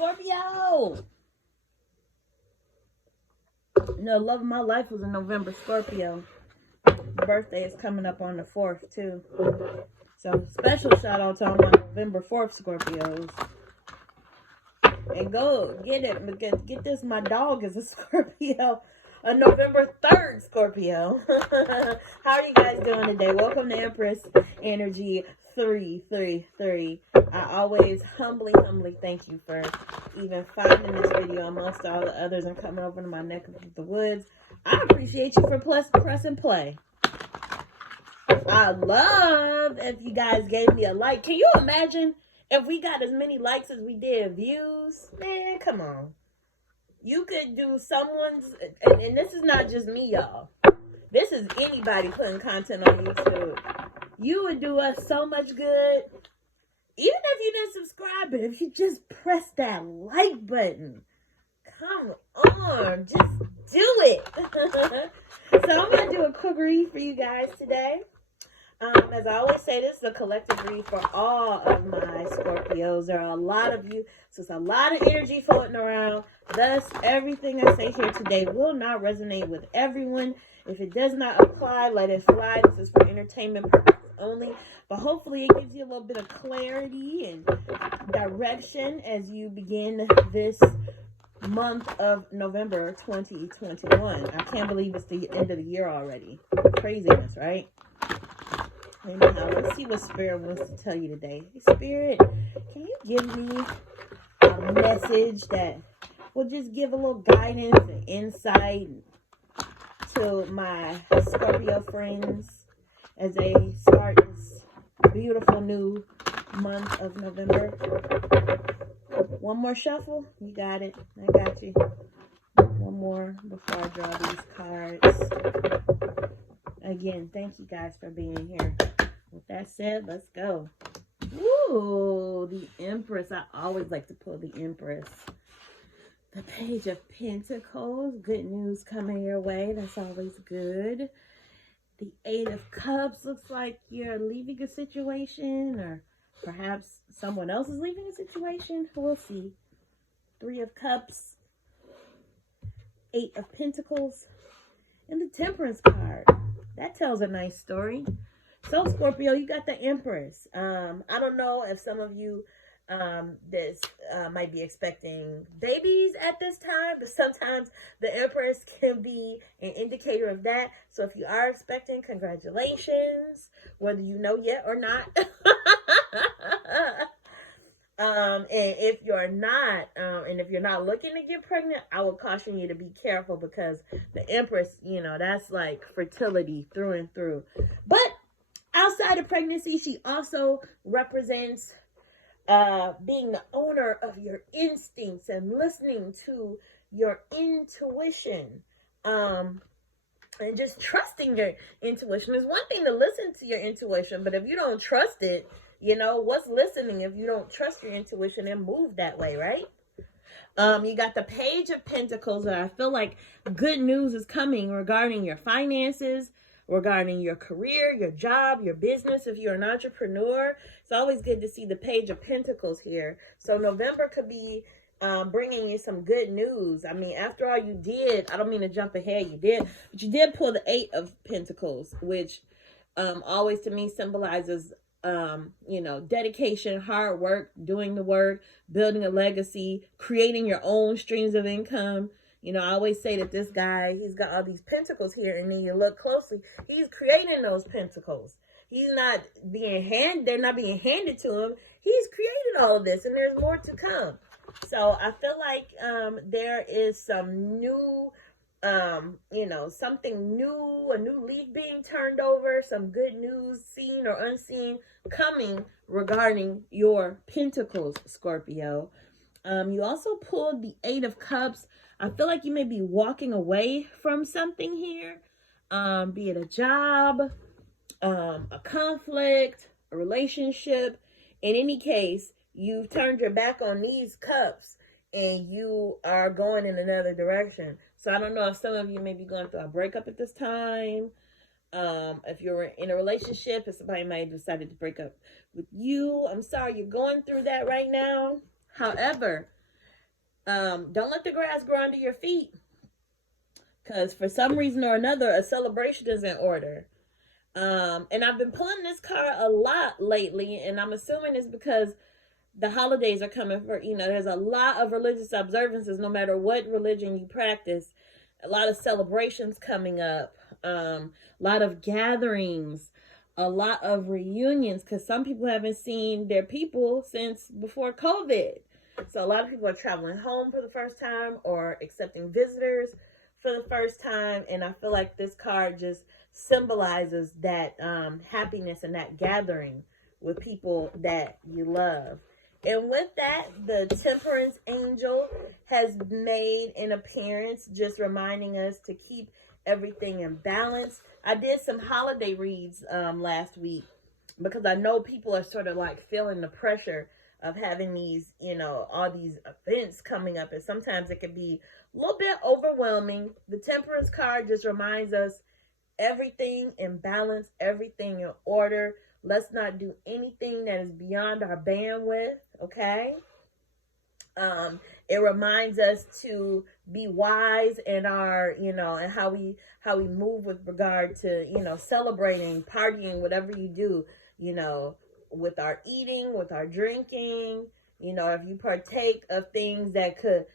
Scorpio. No, love of my life was in November, Scorpio. Birthday is coming up on the 4th, too. So, special shout out to all my November 4th Scorpios. And go get it. Because get this, my dog is a Scorpio. A November 3rd Scorpio. How are you guys doing today? Welcome to Empress Energy 333. I always humbly thank you for even finding this video amongst all the others and coming over to my neck of the woods. I appreciate you for pressing play. I love if you guys gave me a like. Can you imagine if we got as many likes as we did views? Man, come on. You could do someone's, and this is not just me, y'all. This is anybody putting content on YouTube. You would do us so much good. Even if you didn't subscribe, but if you just press that like button. Come on, just do it. So I'm going to do a quick read for you guys today. As I always say, this is a collective read for all of my Scorpios. There are a lot of you, so it's a lot of energy floating around. Thus, everything I say here today will not resonate with everyone. If it does not apply, let it fly. This is for entertainment purposes only. But hopefully it gives you a little bit of clarity and direction as you begin this month of November 2021. I can't believe it's the end of the year already. Craziness, right? Anyhow, let's see what Spirit wants to tell you today. Hey, Spirit, can you give me a message that will just give a little guidance and insight to my Scorpio friends as they start this beautiful new month of November? One more shuffle? You got it. I got you. One more before I draw these cards. Again, thank you guys for being here. With that said, let's go. Ooh, the Empress. I always like to pull the Empress. The Page of Pentacles. Good news coming your way. That's always good. The Eight of Cups. Looks like you're leaving a situation, or perhaps someone else is leaving a situation. We'll see. Three of Cups. Eight of Pentacles. And the Temperance card. That tells a nice story. So, Scorpio, you got the Empress. I don't know if some of you might be expecting babies at this time, but sometimes the Empress can be an indicator of that. So if you are expecting, congratulations, whether you know yet or not. And if you're not, and if you're not looking to get pregnant, I would caution you to be careful, because the Empress, you know, that's like fertility through and through. But outside of pregnancy, she also represents being the owner of your instincts and listening to your intuition. And just trusting your intuition. Is one thing to listen to your intuition, but if you don't trust it, you know, what's listening if you don't trust your intuition and move that way, right? You got the Page of Pentacles, and I feel like good news is coming regarding your finances, regarding your career, your job, your business. If you're an entrepreneur, it's always good to see the Page of Pentacles here. So November could be bringing you some good news. I mean, after all, you did, I don't mean to jump ahead, you did, but you did pull the Eight of Pentacles, which always to me symbolizes you know, dedication, hard work, doing the work, building a legacy, creating your own streams of income. You know, I always say that this guy, he's got all these pentacles here, and then you look closely, he's creating those pentacles. He's not being they're not being handed to him. He's created all of this, and there's more to come. So I feel like there is some new you know, something new, a new leaf being turned over, some good news, seen or unseen, coming regarding your pentacles, Scorpio. You also pulled the Eight of Cups. I feel like you may be walking away from something here, be it a job, a conflict, a relationship. In any case, you've turned your back on these cups and you are going in another direction. So I don't know if some of you may be going through a breakup at this time. If you're in a relationship and somebody might have decided to break up with you, I'm sorry you're going through that right now. However, Don't let the grass grow under your feet, because for some reason or another, a celebration is in order. And I've been pulling this card a lot lately, and I'm assuming it's because the holidays are coming for, there's a lot of religious observances, no matter what religion you practice, a lot of celebrations coming up, a lot of gatherings, a lot of reunions, because some people haven't seen their people since before COVID. So a lot of people are traveling home for the first time or accepting visitors for the first time. And I feel like this card just symbolizes that happiness and that gathering with people that you love. And with that, the Temperance Angel has made an appearance, just reminding us to keep everything in balance. I did some holiday reads last week, because I know people are sort of like feeling the pressure of having these, all these events coming up. And sometimes it can be a little bit overwhelming. The Temperance card just reminds us everything in balance, everything in order. Let's not do anything that is beyond our bandwidth, okay? It reminds us to be wise in our, and how we move with regard to, celebrating, partying, whatever you do, with our eating, with our drinking, if you partake of things that could,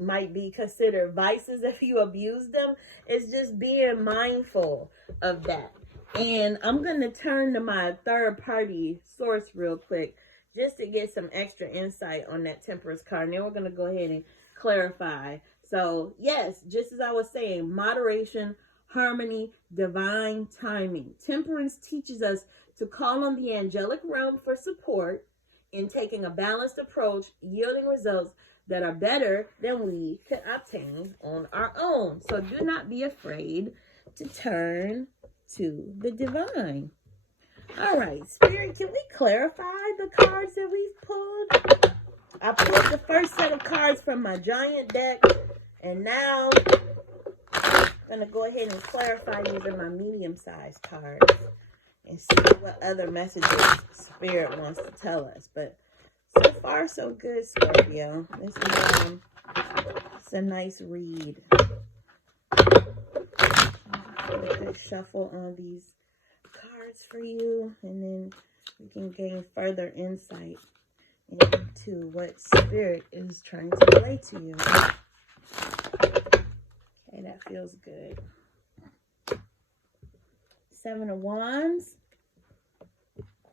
might be considered vices if you abuse them. It's just being mindful of that. And I'm going to turn to my third party source real quick, just to get some extra insight on that Temperance card. And then we're going to go ahead and clarify. So yes, just as I was saying, moderation, harmony, divine timing. Temperance teaches us to call on the angelic realm for support in taking a balanced approach, yielding results that are better than we could obtain on our own. So do not be afraid to turn to the divine. All right, Spirit, can we clarify the cards that we've pulled? I pulled the first set of cards from my giant deck, and now I'm going to go ahead and clarify using my medium-sized cards and see what other messages Spirit wants to tell us. But so far, so good, Scorpio. This is it's a nice read. I'll shuffle on these cards for you, and then we can gain further insight into what Spirit is trying to relate to you. Okay, that feels good. Seven of Wands.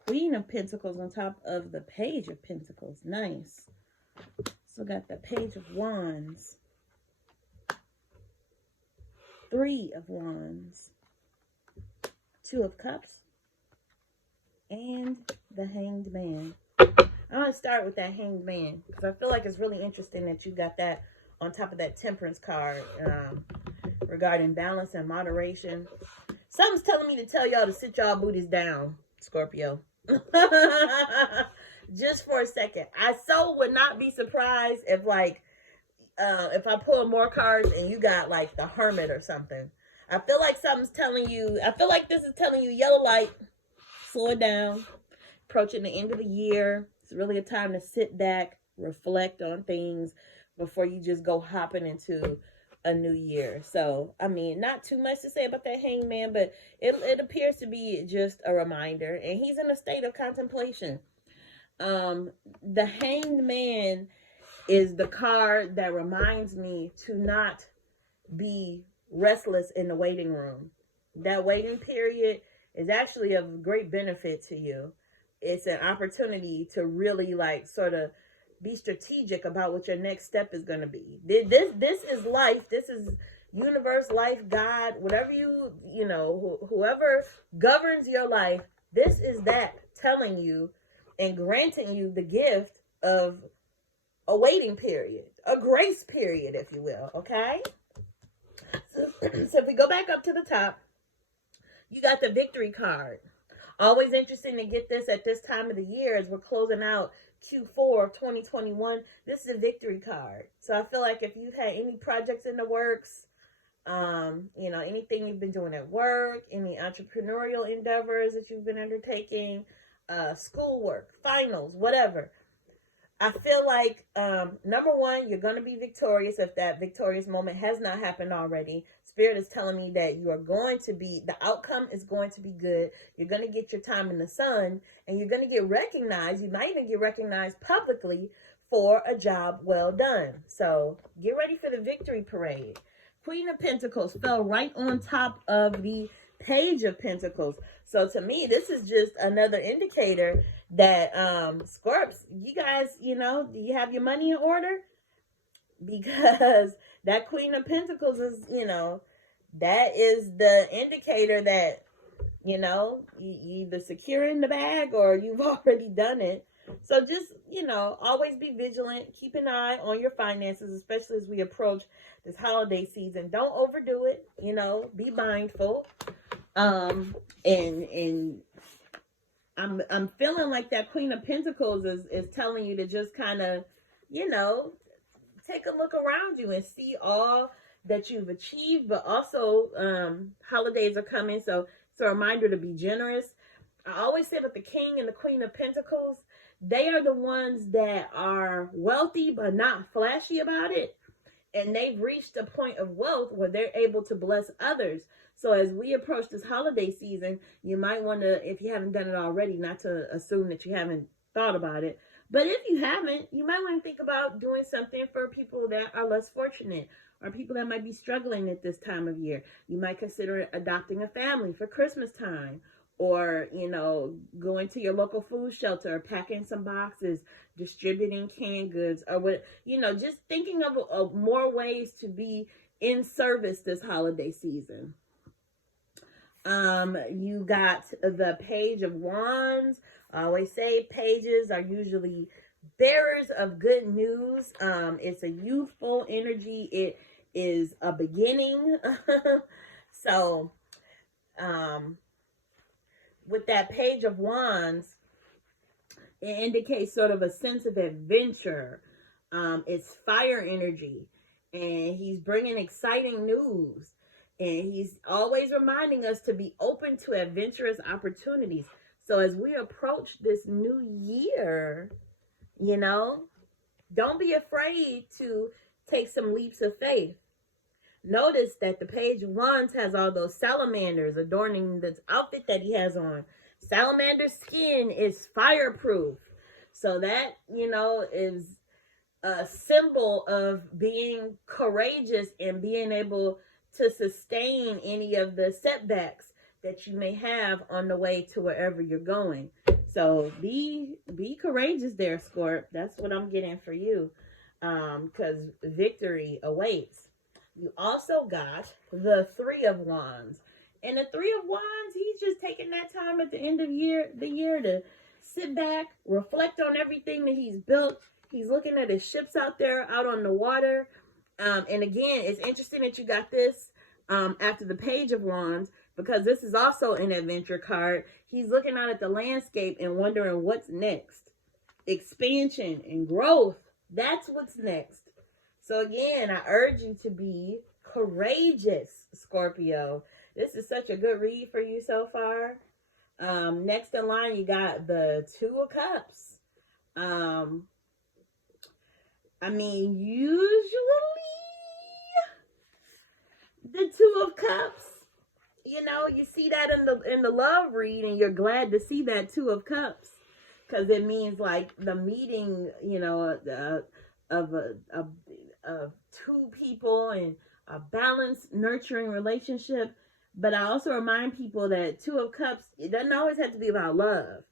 Queen of Pentacles on top of the Page of Pentacles. Nice. So got the Page of Wands. Three of Wands. Two of Cups. And the Hanged Man. I'm going to start with that Hanged Man, because I feel like it's really interesting that you got that on top of that Temperance card regarding balance and moderation. Something's telling me to tell y'all to sit y'all booties down, Scorpio. Just for a second. I so would not be surprised if if I pull more cards and you got like the Hermit or something. I feel like something's telling you, I feel like this is telling you, yellow light, slow it down. Approaching the end of the year. It's really a time to sit back, reflect on things before you just go hopping into a new year. So, I mean, not too much to say about that Hanged Man, but it appears to be just a reminder. And he's in a state of contemplation. The Hanged Man is the card that reminds me to not be restless in the waiting room. That waiting period is actually of great benefit to you. It's an opportunity to really sort of be strategic about what your next step is going to be. This is life. This is universe, life, God, whatever whoever governs your life. This is that telling you and granting you the gift of a waiting period, a grace period, if you will. Okay. So if we go back up to the top, you got the Victory card. Always interesting to get this at this time of the year as we're closing out Q4 of 2021. This is a Victory card. So I feel like if you've had any projects in the works, anything you've been doing at work, any entrepreneurial endeavors that you've been undertaking, schoolwork, finals, whatever, I feel like, number one, you're going to be victorious if that victorious moment has not happened already. Spirit is telling me that you are going to be, the outcome is going to be good. You're going to get your time in the sun, and you're going to get recognized. You might even get recognized publicly for a job well done. So get ready for the victory parade. Queen of Pentacles fell right on top of the Page of Pentacles. So to me, this is just another indicator that Scorps, you guys, you know, do you have your money in order? Because that Queen of Pentacles is, you know, that is the indicator that, you know, you either secure in the bag or you've already done it. So just, you know, always be vigilant. Keep an eye on your finances, especially as we approach this holiday season. Don't overdo it, you know, be mindful. And I'm feeling like that Queen of Pentacles is telling you to just kind of, you know, take a look around you and see all that you've achieved, but also holidays are coming, so it's a reminder to be generous. I always say with the King and the Queen of Pentacles, they are the ones that are wealthy but not flashy about it, and they've reached a point of wealth where they're able to bless others. So as we approach this holiday season, you might want to, if you haven't done it already, not to assume that you haven't thought about it. But if you haven't, you might want to think about doing something for people that are less fortunate or people that might be struggling at this time of year. You might consider adopting a family for Christmas time, or, you know, going to your local food shelter, packing some boxes, distributing canned goods, or what, you know, just thinking of more ways to be in service this holiday season. You got the Page of Wands. I always say pages are usually bearers of good news. It's a youthful energy. It is a beginning. So, with that Page of Wands, it indicates sort of a sense of adventure. It's fire energy, and he's bringing exciting news. And he's always reminding us to be open to adventurous opportunities. So as we approach this new year, you know, don't be afraid to take some leaps of faith. Notice that the Page of Wands has all those salamanders adorning this outfit that he has on. Salamander's skin is fireproof. So that, you know, is a symbol of being courageous and being able to sustain any of the setbacks that you may have on the way to wherever you're going. So be courageous there, Scorp. That's what I'm getting for you, because victory awaits. You also got the Three of Wands. And the Three of Wands, he's just taking that time at the end of the year to sit back, reflect on everything that he's built. He's looking at his ships out there, out on the water. And again, it's interesting that you got this after the Page of Wands, because this is also an adventure card. He's looking out at the landscape and wondering what's next. Expansion and growth. That's what's next. So again, I urge you to be courageous, Scorpio. This is such a good read for you so far. Next in line, you got the Two of Cups. I mean, usually the Two of Cups, you know, you see that in the love read, and you're glad to see that Two of Cups, because it means like the meeting, you know, of two people and a balanced, nurturing relationship. But I also remind people that Two of Cups, it doesn't always have to be about love.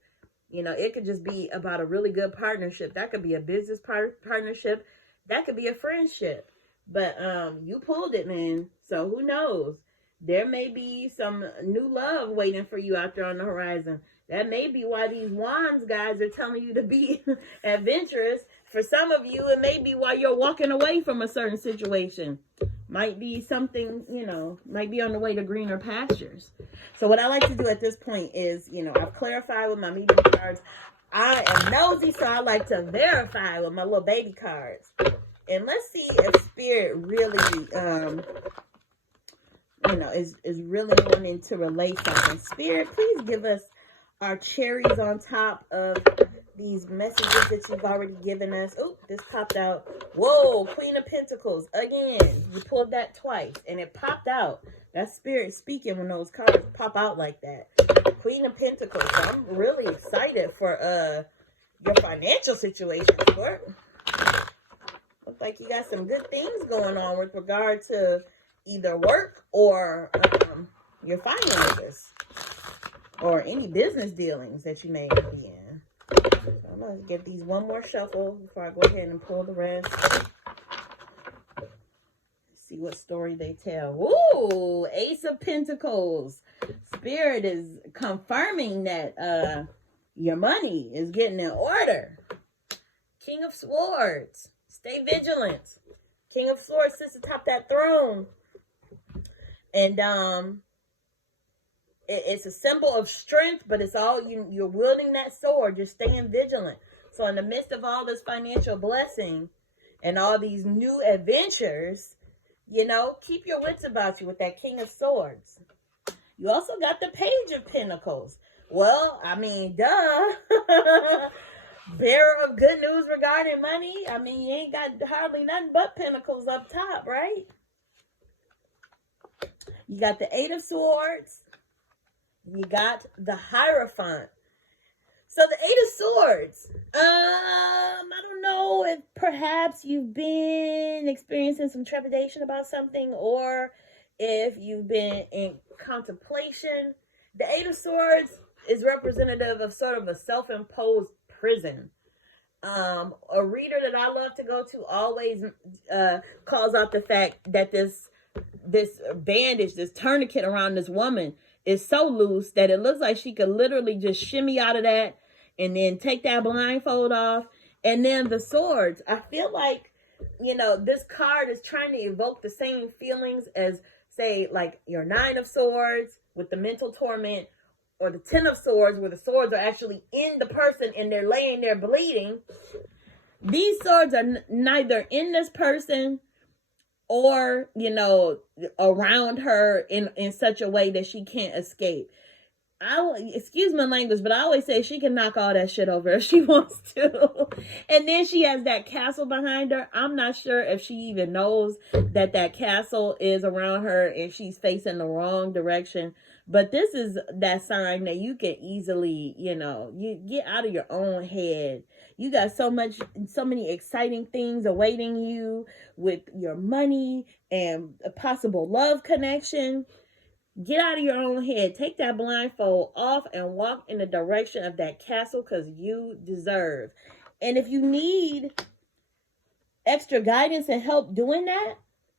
You know, it could just be about a really good partnership. That could be a business partnership. That could be a friendship. But you pulled it, man. So who knows? There may be some new love waiting for you out there on the horizon. That may be why these Wands guys are telling you to be adventurous. For some of you, it may be why you're walking away from a certain situation. Might be something, you know, might be on the way to greener pastures. So what I like to do at this point is, you know, I've clarified with my medium cards. I am nosy, so I like to verify with my little baby cards. And let's see if Spirit really, you know, is really wanting to relate something. Spirit, please give us our cherries on top of these messages that you've already given us. Oh, this popped out. Whoa, Queen of Pentacles. Again, you pulled that twice, and it popped out. That's Spirit speaking when those cards pop out like that. Queen of Pentacles. So I'm really excited for your financial situation, Scorp. Looks like you got some good things going on with regard to either work or your finances or any business dealings that you may be in. So I'm going to give these one more shuffle before I go ahead and pull the rest. See what story they tell. Ooh, Ace of Pentacles. Spirit is confirming that your money is getting in order. King of Swords. Stay vigilant. King of Swords sits atop that throne. And it's a symbol of strength, but it's all you're wielding that sword. You're staying vigilant. So in the midst of all this financial blessing and all these new adventures, you know, keep your wits about you with that King of Swords. You also got the Page of Pentacles. Well, I mean, duh. Bearer of good news regarding money. I mean, you ain't got hardly nothing but pentacles up top, right? You got the Eight of Swords. You got the Hierophant. So the Eight of Swords. I don't know if perhaps you've been experiencing some trepidation about something, or if you've been in contemplation. The Eight of Swords is representative of sort of a self-imposed prison. A reader that I love to go to always calls out the fact that this bandage, this tourniquet around this woman is so loose that it looks like she could literally just shimmy out of that and then take that blindfold off. And then the swords, I feel like, you know, this card is trying to evoke the same feelings as, say, like your Nine of Swords with the mental torment, or the Ten of Swords where the swords are actually in the person and they're laying there bleeding. These swords are neither in this person or, you know, around her in such a way that she can't escape. Excuse my language, but I always say she can knock all that shit over if she wants to. And then she has that castle behind her. I'm not sure if she even knows that that castle is around her and she's facing the wrong direction. But this is that sign that you can easily, you know, you get out of your own head. You got so many exciting things awaiting you with your money and a possible love connection. Get out of your own head. Take that blindfold off and walk in the direction of that castle, because you deserve. And if you need extra guidance and help doing that,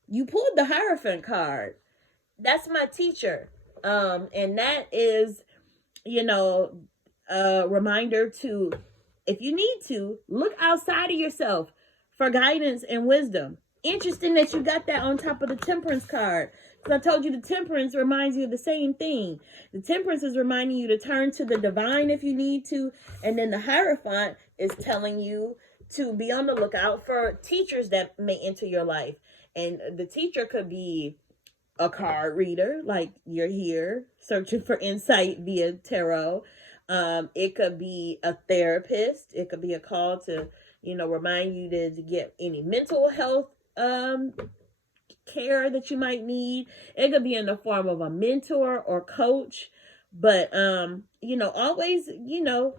you pulled the Hierophant card. That's my teacher. And that is, you know, a reminder to, if you need to, look outside of yourself for guidance and wisdom. Interesting that you got that on top of the Temperance card. Because I told you the Temperance reminds you of the same thing. The Temperance is reminding you to turn to the divine if you need to. And then the Hierophant is telling you to be on the lookout for teachers that may enter your life. And the teacher could be a card reader, like you're here searching for insight via tarot. It could be a therapist. It could be a call to, you know, remind you to get any mental health care that you might need. It could be in the form of a mentor or coach. But you know, always, you know,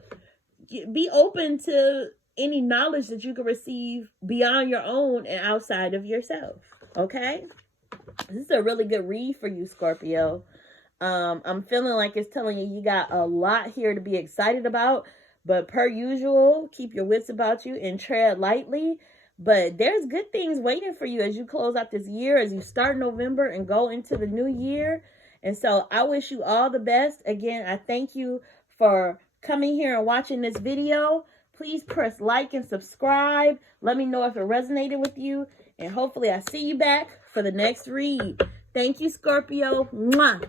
be open to any knowledge that you can receive beyond your own and outside of yourself. Okay? This is a really good read for you, Scorpio. I'm feeling like it's telling you got a lot here to be excited about. But per usual, keep your wits about you and tread lightly. But there's good things waiting for you as you close out this year, as you start November and go into the new year. And so I wish you all the best. Again, I thank you for coming here and watching this video. Please press like and subscribe. Let me know if it resonated with you. And hopefully I see you back for the next read. Thank you, Scorpio. Mwah.